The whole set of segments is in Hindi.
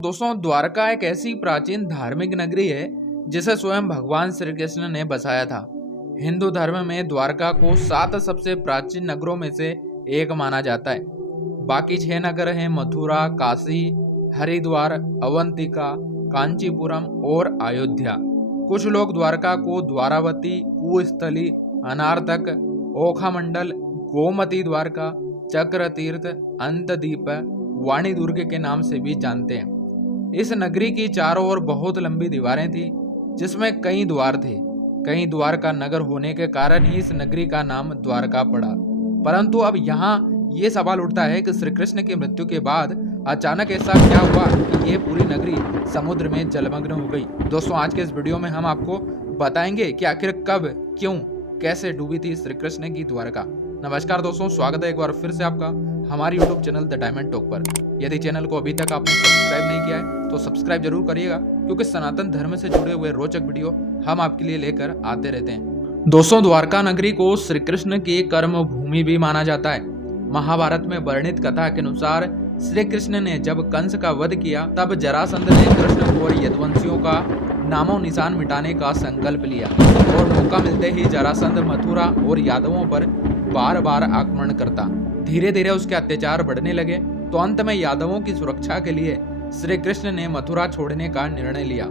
दोस्तों, द्वारका एक ऐसी प्राचीन धार्मिक नगरी है जिसे स्वयं भगवान श्री कृष्ण ने बसाया था। हिंदू धर्म में द्वारका को 7 सबसे प्राचीन नगरों में से एक माना जाता है। बाकी 6 नगर हैं मथुरा, काशी, हरिद्वार, अवंतिका, कांचीपुरम और अयोध्या। कुछ लोग द्वारका को द्वारावती, कुस्थली, अनारतक, ओखा मंडल, गोमती द्वारका, चक्र तीर्थ, अंतदीप, वाणी दुर्ग के नाम से भी जानते हैं। इस नगरी की चारों ओर बहुत लंबी दीवारें थी जिसमें कई द्वार थे। कई द्वार का नगर होने के कारण ही इस नगरी का नाम द्वारका पड़ा। परंतु अब यहाँ ये सवाल उठता है कि श्री कृष्ण की मृत्यु के बाद अचानक ऐसा क्या हुआ कि ये पूरी नगरी समुद्र में जलमग्न हो गई। दोस्तों, आज के इस वीडियो में हम आपको बताएंगे कि आखिर कब, क्यों, कैसे डूबी थी श्री कृष्ण की द्वारका। नमस्कार दोस्तों, स्वागत है एक बार फिर से आपका हमारे YouTube channel the diamond talk पर। यदि चैनल को अभी तक आपने सब्सक्राइब नहीं किया है तो सब्सक्राइब जरूर करिएगा, क्योंकि सनातन धर्म से जुड़े हुए रोचक वीडियो हम आपके लिए लेकर आते रहते हैं। दोस्तों, द्वारका नगरी को श्री कृष्ण की कर्म भूमि भी माना जाता है। महाभारत में वर्णित कथा के अनुसार श्री कृष्ण ने जब कंस का वध किया तब जरासंध ने कृष्ण और यदुवंशियों का नामो निशान मिटाने का संकल्प लिया और मौका मिलते ही जरासंध मथुरा और यादवों पर बार बार आक्रमण करता। धीरे धीरे उसके अत्याचार बढ़ने लगे तो अंत में यादवों की सुरक्षा के लिए श्री कृष्ण ने मथुरा छोड़ने का निर्णय लिया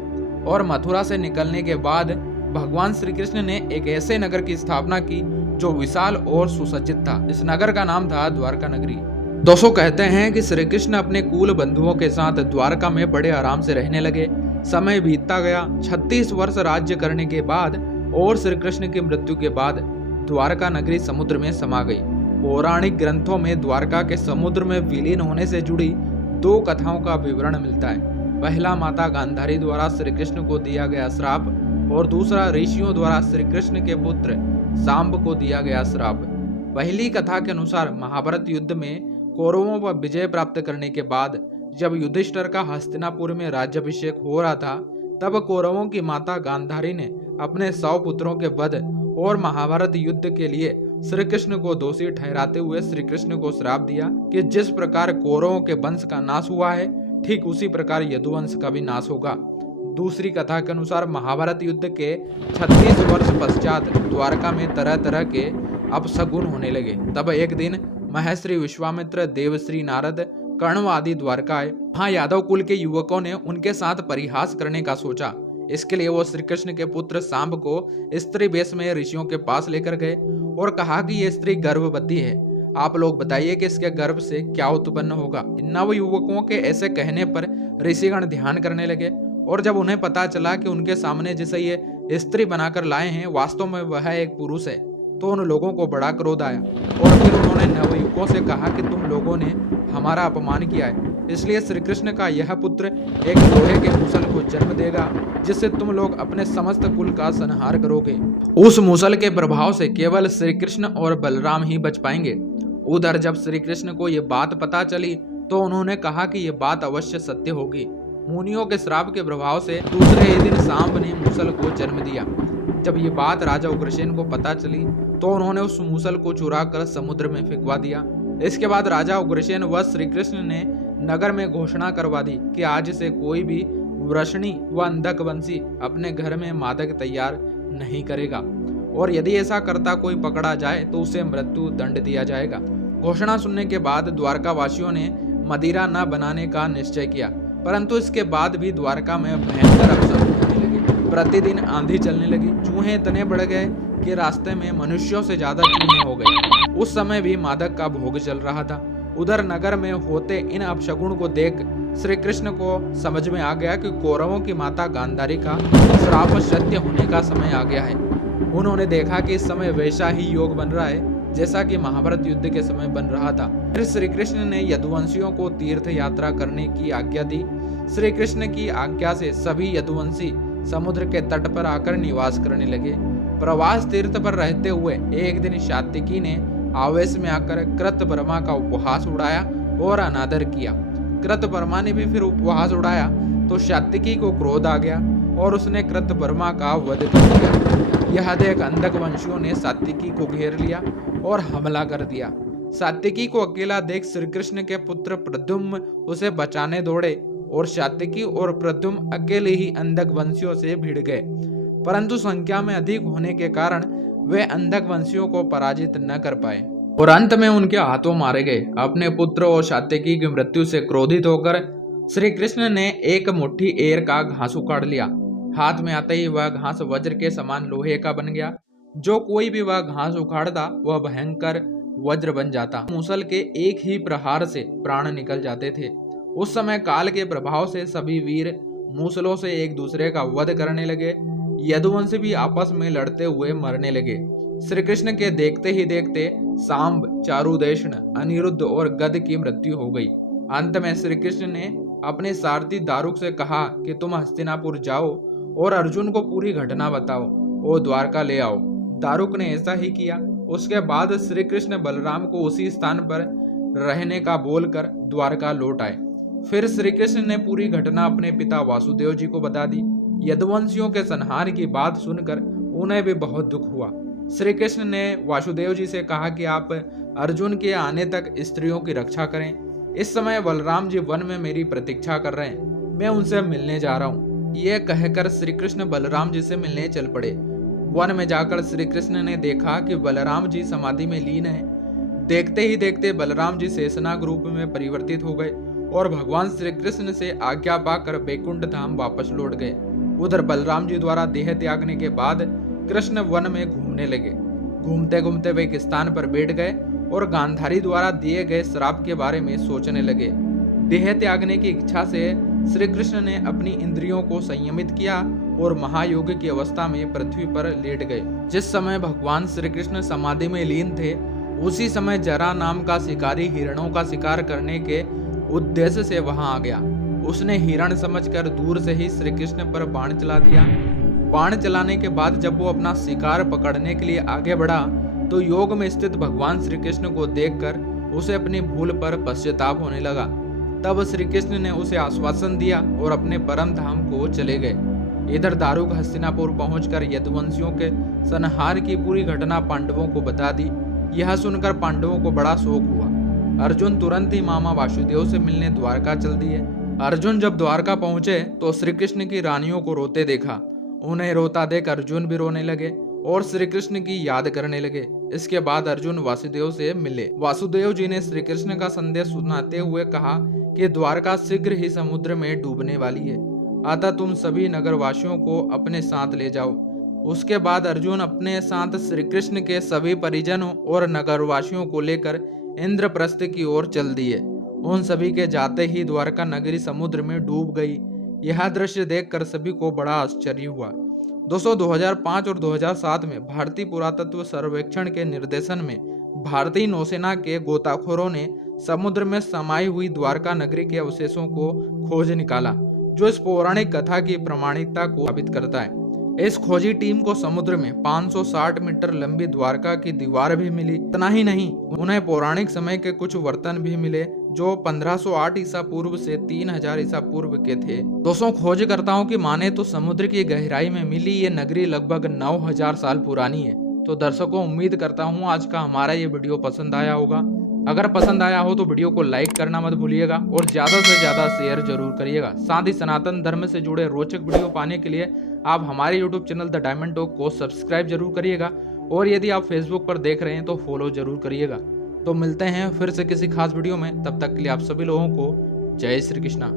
और मथुरा से निकलने के बाद भगवान श्री कृष्ण ने एक ऐसे नगर की स्थापना की जो विशाल और सुसज्जित था। इस नगर का नाम था द्वारका नगरी। दोस्तों, कहते हैं कि श्री कृष्ण अपने कुल बंधुओं के साथ द्वारका में बड़े आराम से रहने लगे। समय बीतता गया। 36 वर्ष राज्य करने के बाद और श्री कृष्ण की मृत्यु के बाद द्वारका नगरी समुद्र में समा गई। पौराणिक ग्रंथों में द्वारका के समुद्र में विलीन होने से जुड़ी 2 कथाओं का विवरण मिलता है। पहला माता गांधारी द्वारा श्री कृष्ण को दिया गया श्राप और दूसरा ऋषियों द्वारा श्री कृष्ण के पुत्र सांब को दिया गया श्राप। पहली कथा के अनुसार महाभारत युद्ध में कौरवों पर विजय प्राप्त करने के बाद जब युधिष्ठिर का हस्तिनापुर में राज्याभिषेक हो रहा था, तब कौरवों की माता गांधारी ने अपने 100 पुत्रों के वध और महाभारत युद्ध के लिए श्री कृष्ण को दोषी ठहराते हुए श्री कृष्ण को श्राप दिया कि जिस प्रकार कौरवों के वंश का नाश हुआ है, ठीक उसी प्रकार यदुवंश का भी नाश होगा। दूसरी कथा के अनुसार महाभारत युद्ध के 36 वर्ष पश्चात द्वारका में तरह तरह के अपशगुन होने लगे। तब एक दिन महर्षि विश्वामित्र, देवश्री नारद, कर्ण आदि द्वारका आए। वहाँ यादव कुल के युवकों ने उनके साथ परिहास करने का सोचा। इसके लिए वो श्री कृष्ण के पुत्र सांब को स्त्री वेश में ऋषियों के पास लेकर गए और कहा कि ये स्त्री गर्भवती है। आप लोग बताइए कि इसके गर्भ से क्या उत्पन्न होगा। नव युवकों के ऐसे कहने पर ऋषिगण ध्यान करने लगे और जब उन्हें पता चला कि उनके सामने जिसे ये स्त्री बनाकर लाए हैं वास्तव में वह एक पुरुष है, तो उन लोगों को बड़ा क्रोध आया और फिर उन्होंने नवयुवकों से कहा कि तुम लोगों ने हमारा अपमान किया है, इसलिए श्री कृष्ण का यह पुत्र एक लोहे के मूसल को जन्म देगा जिससे तुम लोग अपने समस्त कुल का संहार करोगे। उस मूसल के प्रभाव से केवल श्री कृष्ण और बलराम ही बच पाएंगे। उधर जब श्री कृष्ण को ये बात पता चली तो उन्होंने कहा कि ये बात अवश्य सत्य होगी। मुनियों के श्राप के प्रभाव से दूसरे ही दिन सांब ने मूसल को जन्म दिया। जब ये बात राजा उग्रसेन को पता चली तो उन्होंने उस मूसल को चुरा कर समुद्र में फेंकवा दिया। इसके बाद राजा उग्रसेन व श्री कृष्ण ने नगर में घोषणा करवा दी कि आज से कोई भी वृषणी व अंधकवंशी अपने घर में मादक तैयार नहीं करेगा और यदि ऐसा करता कोई पकड़ा जाए तो उसे मृत्यु दंड दिया जाएगा। घोषणा सुनने के बाद द्वारका वासियों ने मदिरा न बनाने का निश्चय किया, परंतु इसके बाद भी द्वारका में भयंकर अपशगुन होने लगे। प्रतिदिन आंधी चलने लगी, चूहे इतने बढ़ गए कि रास्ते में मनुष्यों से ज्यादा चूहे हो गए। उस समय भी मादक का भोग चल रहा था। उधर नगर में होते इन अपशगुन को देख श्री कृष्ण को समझ में आ गया कि कौरवों की माता गांधारी का श्राप सत्य होने का समय आ गया है। उन्होंने देखा कि इस समय वैसा ही योग बन रहा है जैसा कि महाभारत युद्ध के समय बन रहा था। फिर श्री कृष्ण ने यदुवंशियों को तीर्थ यात्रा करने की आज्ञा दी। श्री कृष्ण की आज्ञा से सभी यदुवंशी समुद्र के तट पर आकर निवास करने लगे। प्रवास तीर्थ पर रहते हुए एक दिन सात्विकी ने आवेश में आकर कृतवर्मा का उपहास उड़ाया और अनादर किया। कृतवर्मा ने भी फिर उपहास उड़ाया तो सात्विकी को क्रोध आ गया और उसने कृतवर्मा का वध कर दिया। यह देख अंधकवंशियों ने सात्विकी को घेर लिया और हमला कर दिया। सात्विकी को अकेला देख श्री कृष्ण के पुत्र प्रद्युम्न उसे बचाने दौड़े और सात्यकी और प्रद्युम्न अकेले ही अंधक वंशियों से भिड़ गए, परंतु संख्या में अधिक होने के कारण वे अंधक वंशियों को पराजित न कर पाए और अंत में उनके हाथों मारे गए। अपने पुत्र और सात्यकी की मृत्यु से क्रोधित होकर श्री कृष्ण ने एक मुट्ठी एयर का घास उखाड़ लिया। हाथ में आते ही वह घास वज्र के समान लोहे का बन गया। जो कोई भी वह घास उखाड़ता वह भयंकर वज्र बन जाता। मूसल के एक ही प्रहार से प्राण निकल जाते थे। उस समय काल के प्रभाव से सभी वीर मूसलों से एक दूसरे का वध करने लगे। यदुवंशी भी आपस में लड़ते हुए मरने लगे। श्री कृष्ण के देखते ही देखते सांब, चारुदेशन, अनिरुद्ध और गद की मृत्यु हो गई। अंत में श्री कृष्ण ने अपने सारथी दारुक से कहा कि तुम हस्तिनापुर जाओ और अर्जुन को पूरी घटना बताओ और द्वारका ले आओ। दारुक ने ऐसा ही किया। उसके बाद श्री कृष्ण बलराम को उसी स्थान पर रहने का बोलकर द्वारका लौट आए। फिर श्री कृष्ण ने पूरी घटना अपने पिता वासुदेव जी को बता दी। यदुवंशियों के संहार की बात सुनकर उन्हें भी बहुत दुख हुआ। श्री कृष्ण ने वासुदेव जी से कहा कि आप अर्जुन के आने तक स्त्रियों की रक्षा करें। इस समय बलराम जी वन में मेरी प्रतीक्षा कर रहे हैं, मैं उनसे मिलने जा रहा हूँ। यह कहकर श्री कृष्ण बलराम जी से मिलने चल पड़े। वन में जाकर श्री कृष्ण ने देखा कि बलराम जी समाधि में लीन हैं। देखते ही देखते बलराम जी शेषनाग रूप में परिवर्तित हो गए और भगवान श्री कृष्ण से आज्ञा पाकर बैकुंठ धाम वापस लौट गए। उधर बलराम जी द्वारा देह त्यागने के बाद कृष्ण वन में घूमने लगे। घूमते घूमते वे एक स्थान पर बैठ गए और गांधारी द्वारा दिए गए श्राप के बारे में सोचने लगे। देह त्यागने की इच्छा से श्री कृष्ण ने अपनी इंद्रियों को संयमित किया और महायोग की अवस्था में पृथ्वी पर लेट गए। जिस समय भगवान श्री कृष्ण समाधि में लीन थे, उसी समय जरा नाम का शिकारी हिरणों का शिकार करने के उद्देश्य से वहां आ गया। उसने हिरण समझकर दूर से ही श्री कृष्ण पर बाण चला दिया। बाण चलाने के बाद जब वो अपना शिकार पकड़ने के लिए आगे बढ़ा तो योग में स्थित भगवान श्री कृष्ण को देखकर उसे अपनी भूल पर पश्चाताप होने लगा। तब श्री कृष्ण ने उसे आश्वासन दिया और अपने परम धाम को चले गए। इधर दारुक हस्तिनापुर पहुंचकर यदुवंशियों के संहार की पूरी घटना पांडवों को बता दी। यह सुनकर पांडवों को बड़ा शोक हुआ। अर्जुन तुरंत ही मामा वासुदेव से मिलने द्वारका चल दिए। अर्जुन जब द्वारका पहुंचे तो श्री कृष्ण की रानियों को रोते देखा। उन्हें रोता देख अर्जुन भी रोने लगे और श्री कृष्ण की याद करने लगे। इसके बाद अर्जुन वासुदेव से मिले। वासुदेव जी ने श्री कृष्ण का संदेश सुनाते हुए कहा कि द्वारका शीघ्र ही समुद्र में डूबने वाली है, अतः तुम सभी नगरवासियों को अपने साथ ले जाओ। उसके बाद अर्जुन अपने साथ श्री कृष्ण के सभी परिजनों और नगरवासियों को लेकर इंद्रप्रस्थ की ओर चल दिए। उन सभी के जाते ही द्वारका नगरी समुद्र में डूब गई। यह दृश्य देखकर सभी को बड़ा आश्चर्य हुआ। दोस्तों, 2005 और 2007 में भारतीय पुरातत्व सर्वेक्षण के निर्देशन में भारतीय नौसेना के गोताखोरों ने समुद्र में समाई हुई द्वारका नगरी के अवशेषों को खोज निकाला, जो इस पौराणिक कथा की प्रामाणिकता को साबित करता है। इस खोजी टीम को समुद्र में 560 मीटर लंबी द्वारका की दीवार भी मिली। इतना ही नहीं, उन्हें पौराणिक समय के कुछ बर्तन भी मिले जो 1508 ईसा पूर्व से 3000 ईसा पूर्व के थे। दोस्तों, खोजकर्ताओं की माने तो समुद्र की गहराई में मिली ये नगरी लगभग 9000 साल पुरानी है। तो दर्शकों, उम्मीद करता हूँ आज का हमारा ये वीडियो पसंद आया होगा। अगर पसंद आया हो तो वीडियो को लाइक करना मत भूलिएगा और ज्यादा से ज्यादा शेयर जरूर करिएगा। साथ ही सनातन धर्म से जुड़े रोचक वीडियो पाने के लिए आप हमारे YouTube channel the diamond talk को सब्सक्राइब जरूर करिएगा और यदि आप फेसबुक पर देख रहे हैं तो फॉलो जरूर करिएगा। तो मिलते हैं फिर से किसी खास वीडियो में, तब तक के लिए आप सभी लोगों को जय श्री कृष्णा।